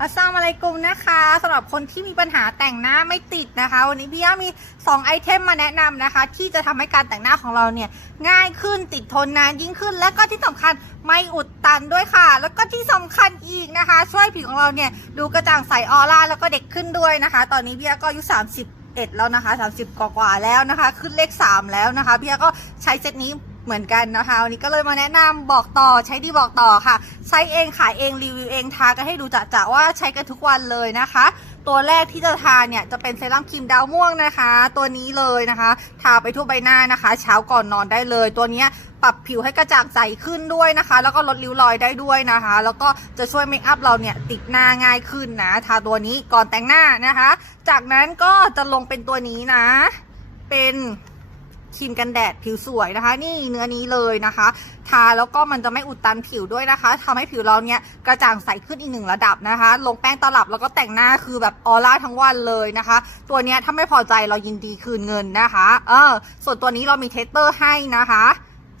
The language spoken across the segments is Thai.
อัสสลามอะลัยกุมนะคะสำหรับคนที่มีปัญหาแต่งหน้าไม่ติดนะคะ วันนี้พี่ย่ามี 2 ไอเทมมาแนะนำนะคะ ที่จะทำให้การแต่งหน้าของเราเนี่ย ง่ายขึ้นติดทนนานยิ่งขึ้น และก็ที่สำคัญไม่อุดตันด้วยค่ะ แล้วก็ที่สำคัญอีกนะคะ ช่วยผิวของเราเนี่ย ดูกระจ่างใสออร่าแล้วก็เด็กขึ้นด้วยนะคะ ตอนนี้พี่ย่าก็อายุ30เอ็ดแล้วนะคะ 30 กว่าๆแล้วนะคะ ขึ้นเลข 3 แล้วนะคะ พี่ยก็ใช้เซตนี้ เหมือนกันนะคะวันนี้ก็เลยมาแนะนำบอกต่อใช้ดีบอกต่อค่ะ ใช้เองขายเองรีวิวเองทากันให้ดูจะๆว่าใช้กันทุกวันเลยนะคะ ตัวแรกที่จะทาเนี่ยจะเป็นเซรั่มครีมดาวม่วงนะคะ ตัวนี้เลยนะคะ ทาไปทั่วใบหน้านะคะ เช้าก่อนนอนได้เลย ตัวนี้ปรับผิวให้กระจ่างใสขึ้นด้วยนะคะ แล้วก็ลดริ้วรอยได้ด้วยนะคะ แล้วก็จะช่วยเมคอัพเราเนี่ยติดหน้าง่ายขึ้นนะ ทาตัวนี้ก่อนแต่งหน้านะคะ จากนั้นก็จะลงเป็นตัวนี้นะ เป็น ครีมกันแดดผิวสวยนะคะ นี่เนื้อนี้เลยนะคะ ทาแล้วก็มันจะไม่อุดตันผิวด้วยนะคะทำให้ผิวเราเนี้ยกระจ่างใสขึ้นอีกหนึ่งระดับนะคะ ลงแป้งตลับแล้วก็แต่งหน้าคือแบบออร่าทั้งวันเลยนะคะ ตัวเนี้ยถ้าไม่พอใจเรายินดีคืนเงินนะคะ เออ ส่วนตัวนี้เรามีเทสเตอร์ให้นะคะ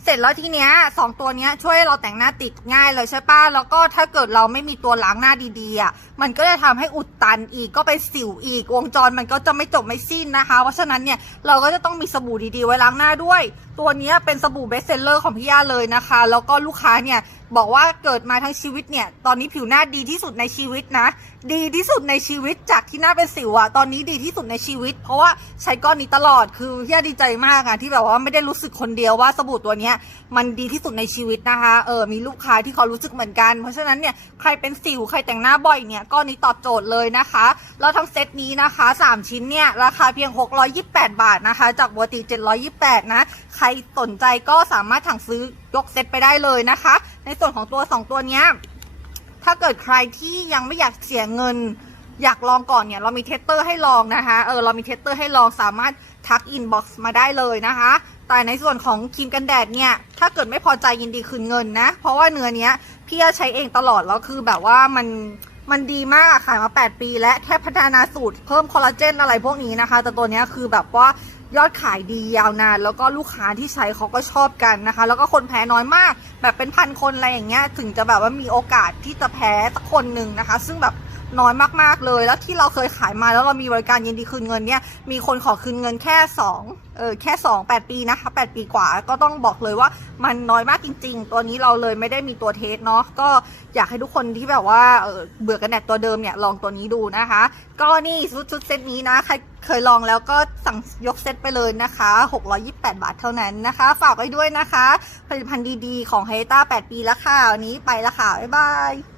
เสร็จแล้วทีเนี้ยสองตัวเนี้ยช่วยเราแต่งหน้าติดง่ายเลยใช่ปะแล้วก็ถ้าเกิดเราไม่มีตัวล้างหน้าดีๆอะมันก็จะทำให้อุดตันอีกก็ไปสิวอีกวงจรมันก็จะไม่จบไม่สิ้นนะคะ เพราะฉะนั้นเนี่ยเราก็จะต้องมีสบู่ดีๆไว้ล้างหน้าด้วยตัวนี้เป็นสบู่เบสเซลเลอร์ของพี่ย่าเลยนะคะ แล้วก็ลูกค้าเนี่ยบอกว่าเกิดมาทั้งชีวิตเนี่ย ตอนนี้ผิวหน้าดีที่สุดในชีวิตนะ ดีที่สุดในชีวิตจากที่หน้าเป็นสิวอะตอนนี้ดีที่สุดในชีวิต เพราะว่าใช้ก้อนนี้ตลอดคือพี่ย่าดีใจมากอะที่แบบว่าไม่ได้รู้สึกคนเดียวว่าสบู่ตัวเนี้ยมันดีที่สุดในชีวิตนะคะเออมีลูกค้าที่เขารู้สึกเหมือนกัน เพราะฉะนั้นเนี่ยใครเป็นสิวใครแต่งหน้าบ่อยเนี่ยก้อนนี้ตอบโจทย์เลยนะคะแล้วทั้งเซตนี้นะคะ 3 ชิ้นเนี่ยราคาเพียง 628 บาทนะคะ จากปกติ728นะใครสนใจก็สามารถสั่งซื้อยกเซตไปได้เลยนะคะ ในส่วนของตัว 2 ตัวเนี้ยถ้าเกิดใครที่ยังไม่อยากเสียเงิน อยากลองก่อนเนี่ย เรามีเทสเตอร์ให้ลองนะคะเออเรามีเทสเตอร์ให้ลองสามารถทักอินบ็อกซ์มาได้เลยนะคะ แต่ในส่วนของครีมกันแดดเนี่ย ถ้าเกิดไม่พอใจยินดีคืนเงินนะ เพราะว่าเนื้อเนี้ยพี่จะใช้เองตลอดแล้วคือแบบว่ามัน มันดีมากอะขายมา 8 ปี และแค่พัฒนาสูตรเพิ่มคอลลาเจนอะไรพวกนี้นะคะ แต่ตัวนี้คือแบบว่ายอดขายดียาวนาน แล้วก็ลูกค้าที่ใช้เขาก็ชอบกันนะคะ แล้วก็คนแพ้น้อยมาก แบบเป็นพันคนอะไรอย่างเงี้ย ถึงจะแบบว่ามีโอกาสที่จะแพ้สักคนหนึ่งนะคะ ซึ่งแบบ น้อยมากๆเลย แล้วที่เราเคยขายมาแล้วเรามีบริการยินดีคืนเงินเนี่ยมีคนขอคืนเงินแค่2เออแค่ 2 8 ปีนะคะ 8 ปีกว่าก็ต้องบอกเลยว่ามันน้อยมากจริง ๆ ตัวนี้เราเลยไม่ได้มีตัวเทสเนาะก็อยากให้ทุกคนที่แบบว่าเออเบื่อกันแดดตัวเดิมเนี่ยลองตัวนี้ดูนะคะ ก็นี่ชุดชุดเซตนี้นะใครเคยลองแล้วก็สั่งยกเซตไปเลยนะคะ 628 บาทเท่านั้นนะคะ ฝากไว้ด้วยนะคะ ผลิตภัณฑ์ดีๆ ของเฮต้า8 ปีแล้วค่ะวันนี้ไปแล้วค่ะ บ๊ายบาย